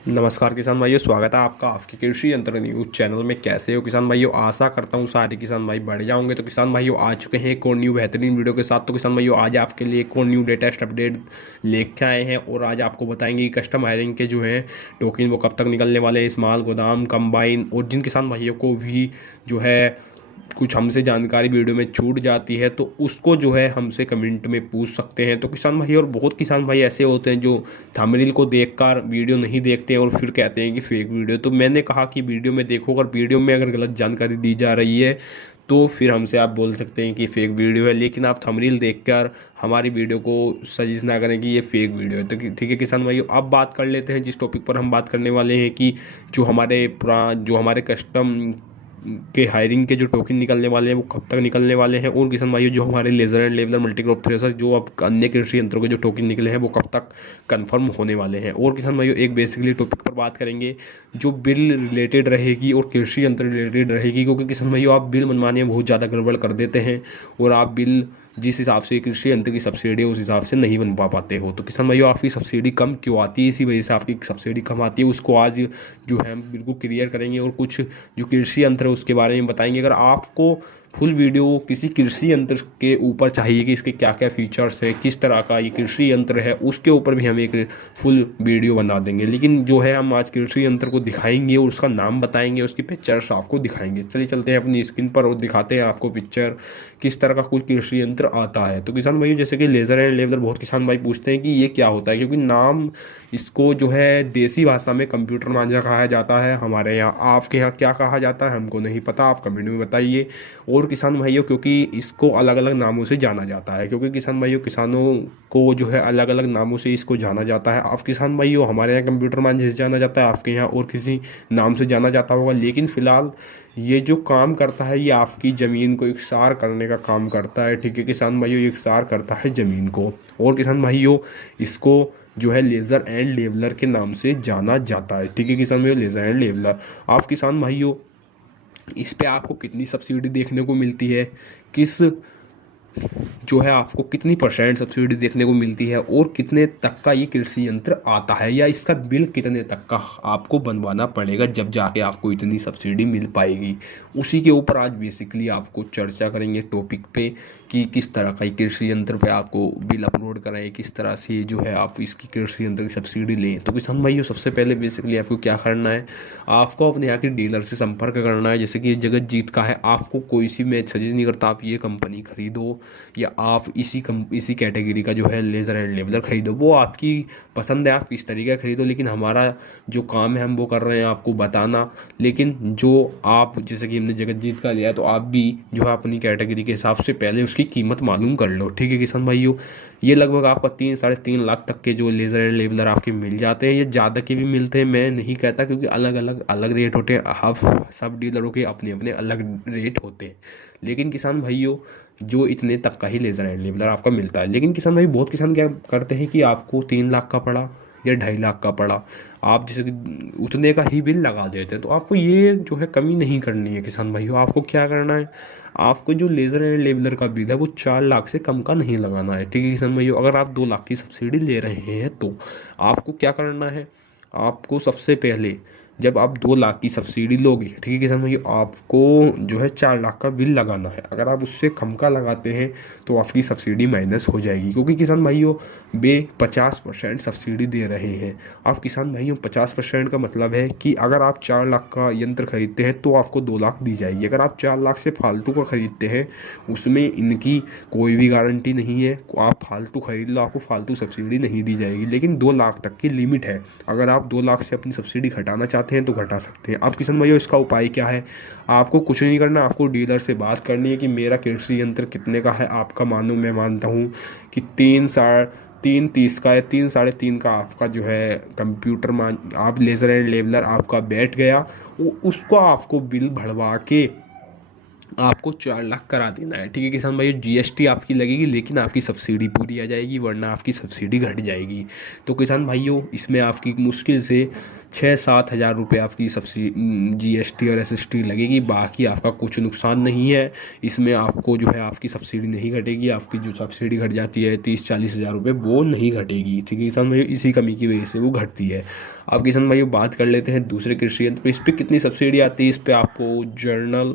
नमस्कार किसान भाइयों, स्वागत है आपका आपके कृषि यंत्र न्यूज चैनल में। कैसे हो किसान भाइयों? आशा करता हूँ सारे किसान भाई बढ़िया होंगे। तो किसान भाइयों आ चुके हैं एक और न्यू बेहतरीन वीडियो के साथ। तो किसान भाइयों आज आपके लिए एक और न्यू लेटेस्ट अपडेट लेके आए हैं और आज आपको बताएंगे कि कस्टम हायरिंग के जो है टोकन वो कब तक निकलने वाले हैं, स्मॉल गोदाम कंबाइन। और जिन किसान भाइयों को भी जो है कुछ हमसे जानकारी वीडियो में छूट जाती है तो उसको जो है हमसे कमेंट में पूछ सकते हैं। तो किसान भाई, और बहुत किसान भाई ऐसे होते हैं जो थंबनेल को देखकर वीडियो नहीं देखते हैं और फिर कहते हैं कि फेक वीडियो। तो मैंने कहा कि वीडियो में देखो, अगर वीडियो में अगर गलत जानकारी दी जा रही है तो फिर हमसे आप बोल सकते हैं कि फेक वीडियो है, लेकिन आप थंबनेल देखकर हमारी वीडियो को सजेस्ट ना करें कि ये फेक वीडियो है। तो ठीक है किसान भाइयों, अब बात कर लेते हैं जिस टॉपिक पर हम बात करने वाले हैं कि जो हमारे कस्टम के हायरिंग के जो टोकन निकलने वाले हैं वो कब तक निकलने वाले हैं। और किसान भाइयों, जो हमारे laser and leveler multicrop thresher जो अब अन्य कृषि यंत्रों के जो टोकन निकले हैं वो कब तक कंफर्म होने वाले हैं। और किसान भाइयों एक बेसिकली टॉपिक पर बात करेंगे जो बिल रिलेटेड रहेगी और कृषि यंत्र रिलेटेड रहेगी, क्योंकि किसान भाइयों आप बिल मनवाने में बहुत ज़्यादा गड़बड़ कर देते हैं और आप बिल जिस हिसाब से कृषि यंत्र की सब्सिडी है उस हिसाब से नहीं बनवा पाते हो। तो किसान भाइयों आपकी सब्सिडी कम क्यों आती है, इसी वजह से आपकी सब्सिडी कम आती है, उसको आज जो है हम बिल्कुल क्लियर करेंगे और कुछ जो कृषि यंत्र है उसके बारे में बताएंगे। अगर आपको फुल वीडियो किसी कृषि यंत्र के ऊपर चाहिए कि इसके क्या क्या फीचर्स है, किस तरह का ये कृषि यंत्र है, उसके ऊपर भी हम एक फुल वीडियो बना देंगे। लेकिन जो है हम आज कृषि यंत्र को दिखाएंगे और उसका नाम बताएंगे, उसकी पिक्चर्स आपको दिखाएंगे। चलिए चलते हैं अपनी स्क्रीन पर और दिखाते हैं आपको पिक्चर किस तरह का कुछ कृषि यंत्र आता है। तो किसान भाई जैसे कि लेजर एंड लेवलर, बहुत किसान भाई पूछते हैं कि ये क्या होता है, क्योंकि नाम इसको जो है देसी भाषा में कंप्यूटर मांझा कहा जाता है। हमारे यहाँ, आपके यहाँ क्या कहा जाता है हमको नहीं पता, आप कमेंट में बताइए। और किसान भाइयों क्योंकि इसको अलग अलग नामों से जाना जाता है, क्योंकि किसान भाइयों किसानों को जो है अलग अलग नामों से इसको जाना जाता है। आप किसान भाइयों हमारे यहाँ कंप्यूटर मांझे से जाना जाता है, आपके यहाँ और किसी नाम से जाना जाता होगा। लेकिन फिलहाल ये जो काम करता है ये आपकी ज़मीन को एकसार करने का काम करता है। ठीक है किसान भाइयों, एकसार करता है ज़मीन को। और किसान भाइयों इसको जो है लेज़र एंड लेवलर के नाम से जाना जाता है। ठीक है किसान भाइयों, लेज़र एंड लेवलर। आप किसान भाइयों इस पे आपको कितनी सब्सिडी देखने को मिलती है, किस जो है आपको कितनी परसेंट सब्सिडी देखने को मिलती है और कितने तक का ये कृषि यंत्र आता है, या इसका बिल कितने तक का आपको बनवाना पड़ेगा जब जाके आपको इतनी सब्सिडी मिल पाएगी, उसी के ऊपर आज बेसिकली आपको चर्चा करेंगे टॉपिक पे कि किस तरह का ये कृषि यंत्र पे आपको बिल अपलोड कराएं, किस तरह से जो है आप इसकी कृषि यंत्र की सब्सिडी लें। तो किसान भाइयों सबसे पहले बेसिकली आपको क्या करना है, आपको अपने यहाँ के डीलर से संपर्क करना है। जैसे कि ये जगत जीत का है, आपको कोई सी मैं सजेस्ट नहीं करता आप ये कंपनी खरीदो या आप इसी कैटेगरी का जो है लेज़र एंड लेवलर खरीदो, वो आपकी पसंद है, आप इस तरीके का खरीदो। लेकिन हमारा जो काम है हम वो कर रहे हैं आपको बताना। लेकिन जो आप जैसे कि हमने जगत जीत का लिया तो आप भी जो है अपनी कैटेगरी के हिसाब से पहले उसकी कीमत मालूम कर लो। ठीक है किसान भाइयों, ये लगभग आपका 3 साढ़े 3 लाख तक के जो लेज़र एंड लेवलर आपके मिल जाते हैं। ये ज़्यादा के भी मिलते हैं, मैं नहीं कहता, क्योंकि अलग अलग अलग रेट होते हैं। आप सब डीलरों के अपने अपने अलग रेट होते हैं। लेकिन किसान भाइयों जो इतने तक का ही लेज़र एंड लेवलर आपका मिलता है। लेकिन किसान भाई बहुत किसान क्या करते हैं कि आपको 3 लाख का पड़ा या 2.5 लाख का पड़ा, आप जैसे कि उतने का ही बिल लगा देते हैं। तो आपको ये जो है कमी नहीं करनी है किसान भाइयों, आपको क्या करना है, आपको जो लेज़र एंड लेवलर का बिल है वो 4 लाख से कम का नहीं लगाना है। ठीक है किसान भाइयों, अगर आप 2 लाख की सब्सिडी ले रहे हैं तो आपको क्या करना है, आपको सबसे पहले जब आप 2 लाख की सब्सिडी लोगे, ठीक है किसान भाई, आपको जो है 4 लाख का बिल लगाना है। अगर आप उससे कम का लगाते हैं तो आपकी सब्सिडी माइनस हो जाएगी, क्योंकि किसान भाइयों वे 50% सब्सिडी दे रहे हैं। आप किसान भाइयों 50% का मतलब है कि अगर आप 4 लाख का यंत्र खरीदते हैं तो आपको 2 लाख दी जाएगी। अगर आप 4 लाख से फालतू का खरीदते हैं उसमें इनकी कोई भी गारंटी नहीं है, आप फालतू खरीद लो आपको फालतू सब्सिडी नहीं दी जाएगी। लेकिन 2 लाख तक की लिमिट है, अगर आप 2 लाख से अपनी सब्सिडी घटाना चाहते हैं तो घटा सकते हैं। अब किसान भाइयों इसका उपाय क्या है, आपको कुछ नहीं करना, आपको डीलर से बात करनी है कि मेरा कृषि यंत्र कितने का है। आपका मानो, मैं मानता हूँ कि 3.30 का है, 3 साढ़े 3 का आपका जो है कंप्यूटर मान आप लेज़र एंड लेवलर आपका बैठ गया, उसको आपको बिल भरवा के आपको 4 लाख करा देना है। ठीक है किसान भाई, जीएसटी आपकी लगेगी लेकिन आपकी सब्सिडी पूरी आ जाएगी, वरना आपकी सब्सिडी घट जाएगी। तो किसान भाइयों इसमें आपकी मुश्किल से 6-7 हज़ार रुपये आपकी सब्सिडी GST और SST लगेगी। बाकी आपका कुछ नुकसान नहीं है, इसमें आपको जो है आपकी सब्सिडी नहीं घटेगी। आपकी जो सब्सिडी घट जाती है 30-40 हज़ार रुपये, वो नहीं घटेगी। ठीक है किसान भाई, इसी कमी की वजह से वो घटती है। अब किसान भाई बात कर लेते हैं दूसरे कृषि यंत्र पे, इस पर कितनी सब्सिडी आती है। इस पर आपको जर्नल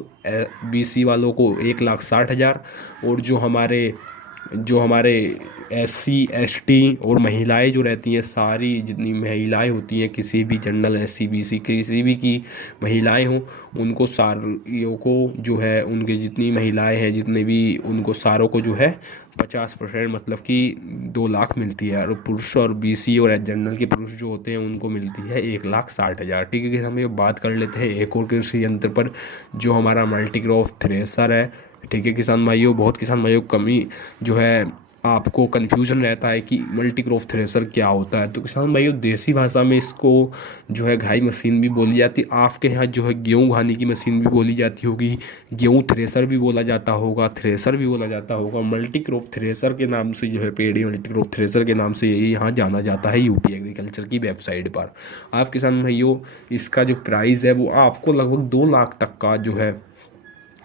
BC वालों को 1,60,000, और जो हमारे SC ST और महिलाएं जो रहती हैं, सारी जितनी महिलाएं होती हैं, किसी भी जनरल SC BC किसी भी की महिलाएं हों, उनको सारों को जो है, उनके जितनी महिलाएं हैं जितने भी, उनको सारों को जो है 50%, मतलब कि 2 लाख मिलती है। और पुरुष और BC और जनरल के पुरुष जो होते हैं उनको मिलती है 1,60,000। ठीक है कि हम ये बात कर लेते हैं एक और कृषि यंत्र पर, जो हमारा मल्टीक्रॉप थ्रेसर है। ठीक है किसान भाइयों, बहुत किसान भाइयों कमी जो है, आपको कन्फ्यूजन रहता है कि मल्टीक्रॉप थ्रेसर क्या होता है। तो किसान भाइयों, देसी भाषा में इसको जो है घाई मशीन भी बोली जाती है। आपके यहाँ जो है गेहूँ घानी की मशीन भी बोली जाती होगी, गेहूँ थ्रेसर भी बोला जाता होगा, थ्रेसर भी बोला जाता होगा। मल्टीक्रॉप थ्रेसर के नाम से जो है, पेडी मल्टीक्रॉप थ्रेसर के नाम से यही यहाँ जाना जाता है UP एग्रीकल्चर की वेबसाइट पर। आप किसान भाइयों, इसका जो प्राइस है वो आपको लगभग 2 लाख तक का जो है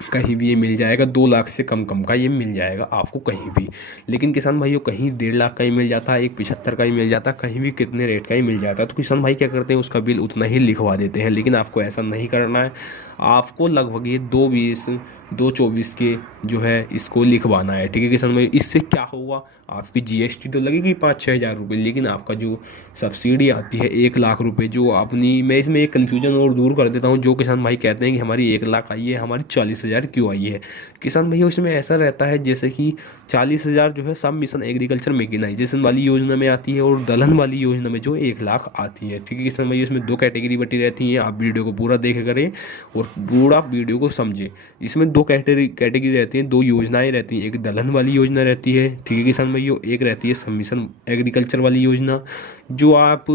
कहीं भी ये मिल जाएगा। 2 लाख से कम का ये मिल जाएगा आपको कहीं भी। लेकिन किसान भाइयों, कहीं 1.5 लाख का ही मिल जाता है, 1,75 का ही मिल जाता है, कहीं भी कितने रेट का ही मिल जाता है। तो किसान भाई क्या करते हैं, उसका बिल उतना ही लिखवा देते हैं। लेकिन आपको ऐसा नहीं करना है, आपको लगभग ये 2,20 2,24 के जो है इसको लिखवाना है। ठीक है किसान भाई, इससे क्या होगा, आपकी GST तो लगेगी 5-6 हज़ार रुपये, लेकिन आपका जो सब्सिडी आती है 1 लाख रुपये, जो अपनी, मैं इसमें एक कन्फ्यूजन और दूर कर देता हूँ। जो किसान भाई कहते हैं कि हमारी 1 लाख आई है, हमारी 40 हज़ार क्यों आई है। किसान भाई, उसमें ऐसा रहता है जैसे कि 40 हज़ार जो है सब मिशन एग्रीकल्चर मेकेनाइजेशन वाली योजना में आती है, और दलहन वाली योजना में जो 1 लाख आती है। ठीक है किसान भाई, इसमें 2 कैटेगरी बटी रहती हैं। आप वीडियो को पूरा देखे करें और पूरा वीडियो को समझें। इसमें 2 कैटेगरी रहती हैं, 2 योजनाएं रहती हैं। एक दलहन वाली योजना रहती है, ठीक है किसान भाइयों, एक रहती है सब मिशन एग्रीकल्चर वाली योजना, जो आप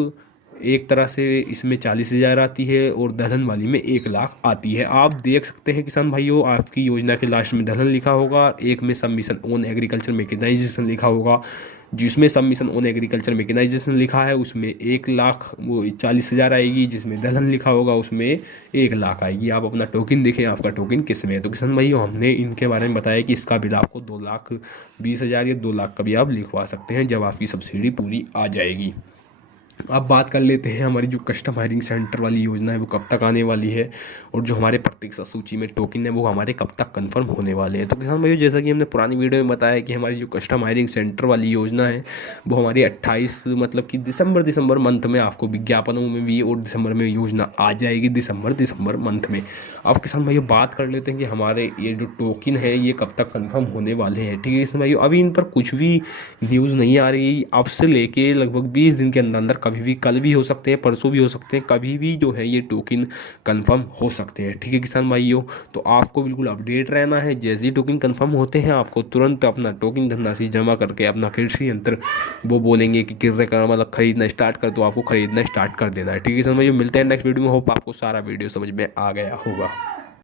एक तरह से इसमें 40 हज़ार आती है और दलहन वाली में 1 लाख आती है। आप देख सकते हैं किसान भाइयों, आपकी योजना के लास्ट में दलहन लिखा होगा, एक में सब मिशन ऑन एग्रीकल्चर मेकेनाइजेशन लिखा होगा। जिसमें सब मिशन ऑन एग्रीकल्चर मेकेनाइजेशन लिखा है उसमें 1 लाख वो 40 हज़ार आएगी, जिसमें दलहन लिखा होगा उसमें 1 लाख आएगी। आप अपना टोकन देखें, आपका टोकन किस में है। तो किसान भाइयों, हमने इनके बारे में बताया कि इसका बिल आपको 2,20,000 या 2 लाख का भी आप लिखवा सकते हैं जब आपकी सब्सिडी पूरी आ जाएगी। अब बात कर लेते हैं हमारी जो कस्टम हायरिंग सेंटर वाली योजना है वो कब तक आने वाली है, और जो हमारे प्रत्येक सूची में टोकन है वो हमारे कब तक कंफर्म होने वाले हैं। तो किसान भाइयों, जैसा कि हमने पुरानी वीडियो में बताया कि हमारी जो कस्टम हायरिंग सेंटर वाली योजना है वो हमारी 28 मतलब कि दिसंबर मंथ में आपको विज्ञापनों में भी, और दिसंबर में योजना आ जाएगी, दिसंबर मंथ में। अब किसान भाइयों बात कर लेते हैं कि हमारे ये जो टोकन है ये कब तक कंफर्म होने वाले हैं। ठीक है किसान भाइयों, अभी इन पर कुछ भी न्यूज़ नहीं आ रही। अब से लेके लगभग 20 दिन के अंदर कभी भी, कल भी हो सकते हैं, परसों भी हो सकते हैं, कभी भी जो है ये टोकन कंफर्म हो सकते हैं। ठीक है किसान भाइयों, तो आपको बिल्कुल अपडेट रहना है। जैसे ही टोकन कंफर्म होते हैं आपको तुरंत अपना टोकन धनराशि जमा करके अपना कृषि यंत्र, वो बोलेंगे कि क्रय करना मतलब खरीदना स्टार्ट कर, तो आपको खरीदना स्टार्ट कर देना है। ठीक है किसान भाइयों, मिलते हैं नेक्स्ट वीडियो में। होप आपको सारा वीडियो समझ में आ गया होगा।